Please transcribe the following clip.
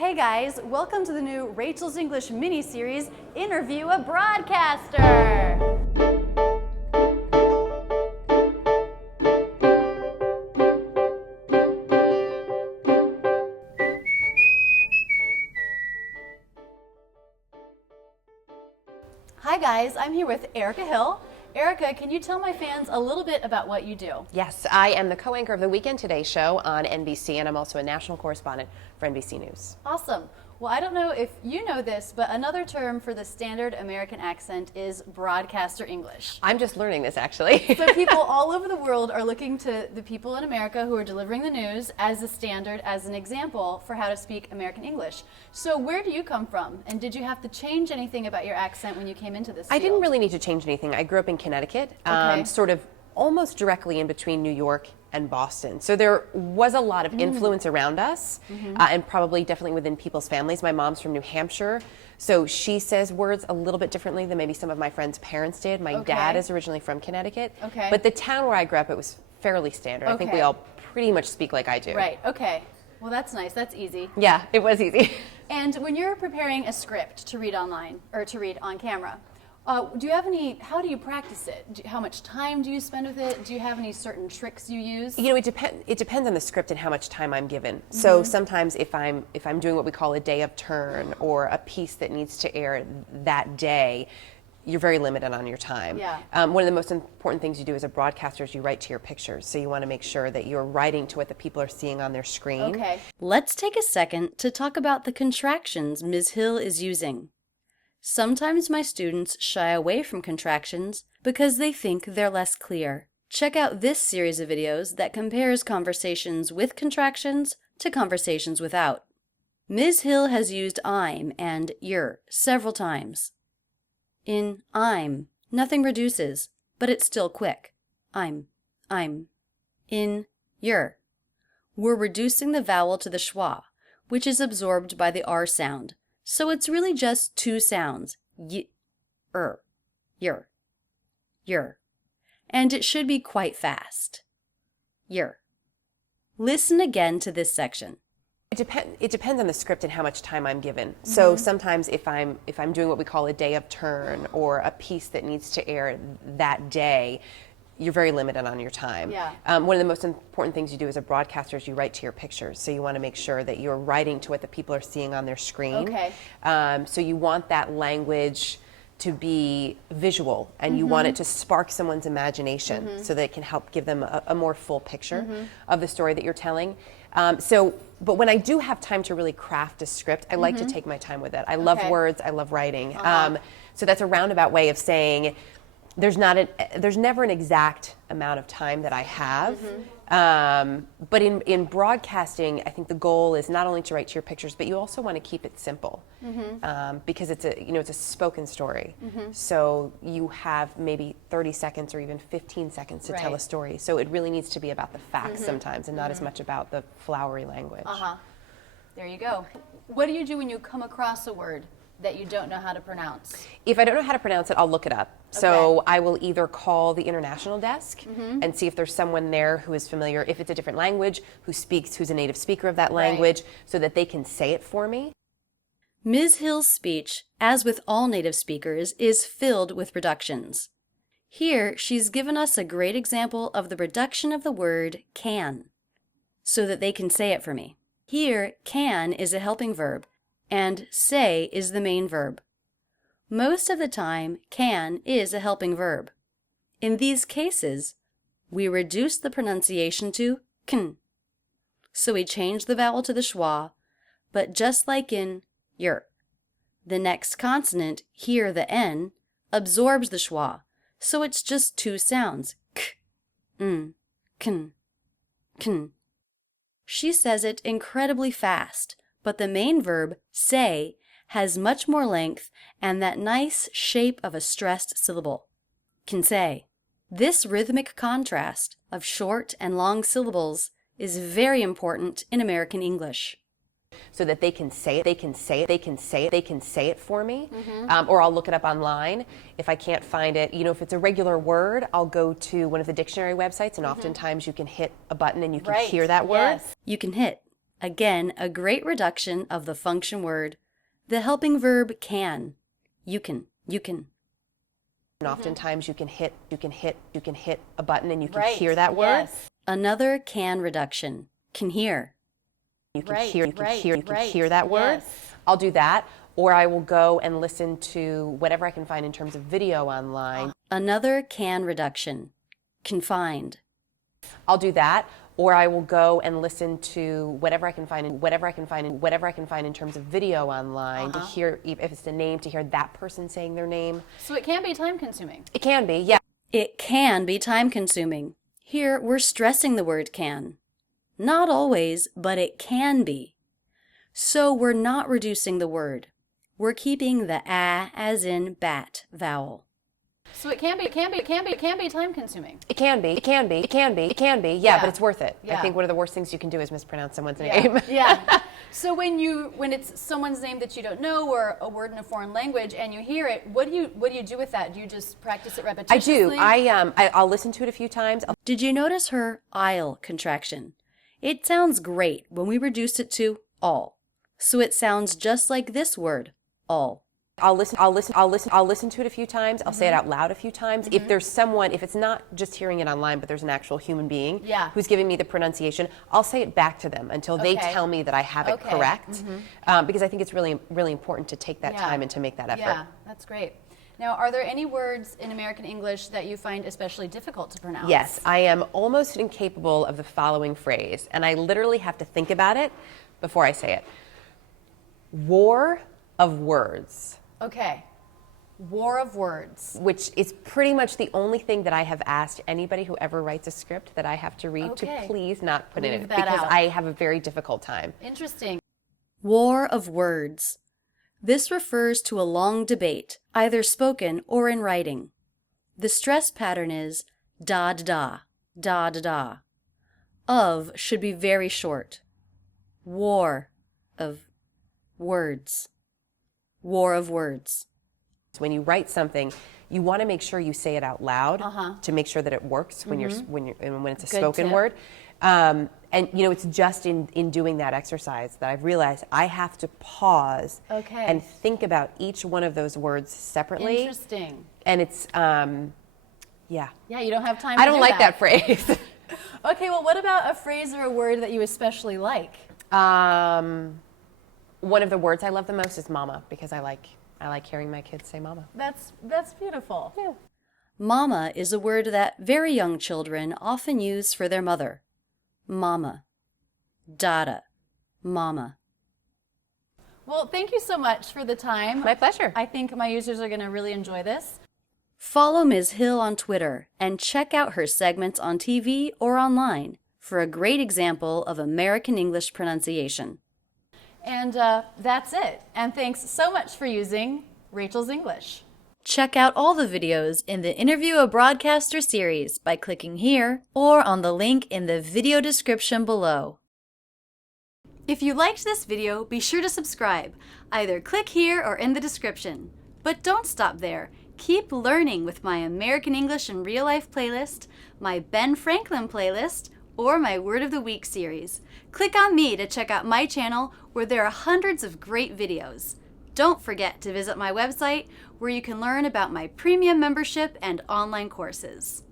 Hey guys, welcome to the new Rachel's English mini-series, Interview a Broadcaster! Hi guys, I'm here with Erica Hill. Erica, can you tell my fans a little bit about what you do? Yes, I am the co-anchor of the Weekend Today show on NBC, and I'm also a national correspondent for NBC News. Awesome. Well, I don't know if you know this, but another term for the standard American accent is broadcaster English. I'm just learning this, actually. So people all over the world are looking to the people in America who are delivering the news as a standard, as an example for how to speak American English. So where do you come from? And did you have to change anything about your accent when you came into this field? I didn't really need to change anything. I grew up in Connecticut, sort of almost directly in between New York and Boston. So there was a lot of influence around us, and probably definitely within people's families. My mom's from New Hampshire, so she says words a little bit differently than maybe some of my friends' parents did. My dad is originally from Connecticut, but the town where I grew up, it was fairly standard. I think we all pretty much speak like I do. Right, okay. Well, that's nice. That's easy. Yeah, it was easy. And when you're preparing a script to read online, or to read on camera, do you have any, how do you practice it? How much time do you spend with it? Do you have any certain tricks you use? You know, it depends on the script and how much time I'm given. So sometimes if I'm doing what we call a day of turn or a piece that needs to air that day, you're very limited on your time. Yeah. One of the most important things you do as a broadcaster is you write to your pictures. So you want to make sure that you're writing to what the people are seeing on their screen. Okay. Let's take a second to talk about the contractions Ms. Hill is using. Sometimes my students shy away from contractions because they think they're less clear. Check out this series of videos that compares conversations with contractions to conversations without. Ms. Hill has used I'm and you're several times. In I'm, nothing reduces, but it's still quick. I'm. In you're, we're reducing the vowel to the schwa, which is absorbed by the R sound. So it's really just two sounds, y, you're. And it should be quite fast. You're. Listen again to this section. It depends on the script and how much time I'm given. So sometimes if I'm doing what we call a day of turn or a piece that needs to air that day, you're very limited on your time. Yeah. One of the most important things you do as a broadcaster is you write to your pictures. So you want to make sure that you're writing to what the people are seeing on their screen. Okay. So you want that language to be visual, and you want it to spark someone's imagination so that it can help give them a more full picture of the story that you're telling. But when I do have time to really craft a script, I like to take my time with it. I love words, I love writing. So that's a roundabout way of saying there's never an exact amount of time that I have. But in broadcasting, I think the goal is not only to write to your pictures, but you also want to keep it simple, because it's a spoken story. So you have maybe 30 seconds or even 15 seconds to tell a story. So it really needs to be about the facts sometimes, and not as much about the flowery language. There you go. What do you do when you come across a word that you don't know how to pronounce? If I don't know how to pronounce it, I'll look it up. So I will either call the international desk and see if there's someone there who is familiar, if it's a different language, who's a native speaker of that language, so that they can say it for me. Ms. Hill's speech, as with all native speakers, is filled with reductions. Here, she's given us a great example of the reduction of the word can, so that they can say it for me. Here, can is a helping verb, and say is the main verb. Most of the time, can is a helping verb. In these cases, we reduce the pronunciation to kn. So we change the vowel to the schwa, but just like in yer, the next consonant, here the n, absorbs the schwa, so it's just two sounds, k, n, kn, kn. She says it incredibly fast, but the main verb, say, has much more length and that nice shape of a stressed syllable. Can say. This rhythmic contrast of short and long syllables is very important in American English. So that they can say it for me, or I'll look it up online. If I can't find it, if it's a regular word, I'll go to one of the dictionary websites, and oftentimes you can hit a button and you can hear that word. You can hit Again, a great reduction of the function word, the helping verb can. You can. And oftentimes you can hit a button and you can Right. hear that word. Yes. Another can reduction, can hear. You can Right, hear that word. Yes. I'll do that. Or I will go and listen to whatever I can find in terms of video online. Another can reduction, confined. I'll do that. Or I will go and listen to whatever I can find in terms of video online to hear, if it's the name, to hear that person saying their name. So it can be time consuming. It can be, yeah. It can be time consuming. Here, we're stressing the word can. Not always, but it can be. So we're not reducing the word. We're keeping the a as in bat vowel. So it can be time consuming. It can be. Yeah, but it's worth it. Yeah. I think one of the worst things you can do is mispronounce someone's name. Yeah. So when it's someone's name that you don't know or a word in a foreign language and you hear it, what do you do with that? Do you just practice it repetitively? I do. I'll listen to it a few times. Did you notice her I'll contraction? It sounds great when we reduce it to all. So it sounds just like this word, all. I'll listen to it a few times. I'll say it out loud a few times. If there's someone, if it's not just hearing it online, but there's an actual human being who's giving me the pronunciation, I'll say it back to them until they tell me that I have it correct. Because I think it's really, really important to take that time and to make that effort. Yeah, that's great. Now, are there any words in American English that you find especially difficult to pronounce? Yes, I am almost incapable of the following phrase, and I literally have to think about it before I say it. War of words. Okay. War of words. Which is pretty much the only thing that I have asked anybody who ever writes a script that I have to read to please not put in it, because I have a very difficult time. Interesting. War of words. This refers to a long debate, either spoken or in writing. The stress pattern is da-da-da, da-da-da. Of should be very short. War of words. War of words. When you write something, you want to make sure you say it out loud to make sure that it works when it's a spoken word. And it's just in doing that exercise that I've realized I have to pause and think about each one of those words separately. Interesting. And it's yeah, you don't have time. I don't like that phrase. Okay, well, what about a phrase or a word that you especially like? One of the words I love the most is mama, because I like hearing my kids say mama. That's beautiful. Yeah. Mama is a word that very young children often use for their mother. Mama. Dada. Mama. Well, thank you so much for the time. My pleasure. I think my users are going to really enjoy this. Follow Ms. Hill on Twitter and check out her segments on TV or online for a great example of American English pronunciation. And that's it. And thanks so much for using Rachel's English. Check out all the videos in the Interview a Broadcaster series by clicking here or on the link in the video description below. If you liked this video, be sure to subscribe. Either click here or in the description. But don't stop there. Keep learning with my American English in Real Life playlist, my Ben Franklin playlist, or my Word of the Week series. Click on me to check out my channel where there are hundreds of great videos. Don't forget to visit my website where you can learn about my premium membership and online courses.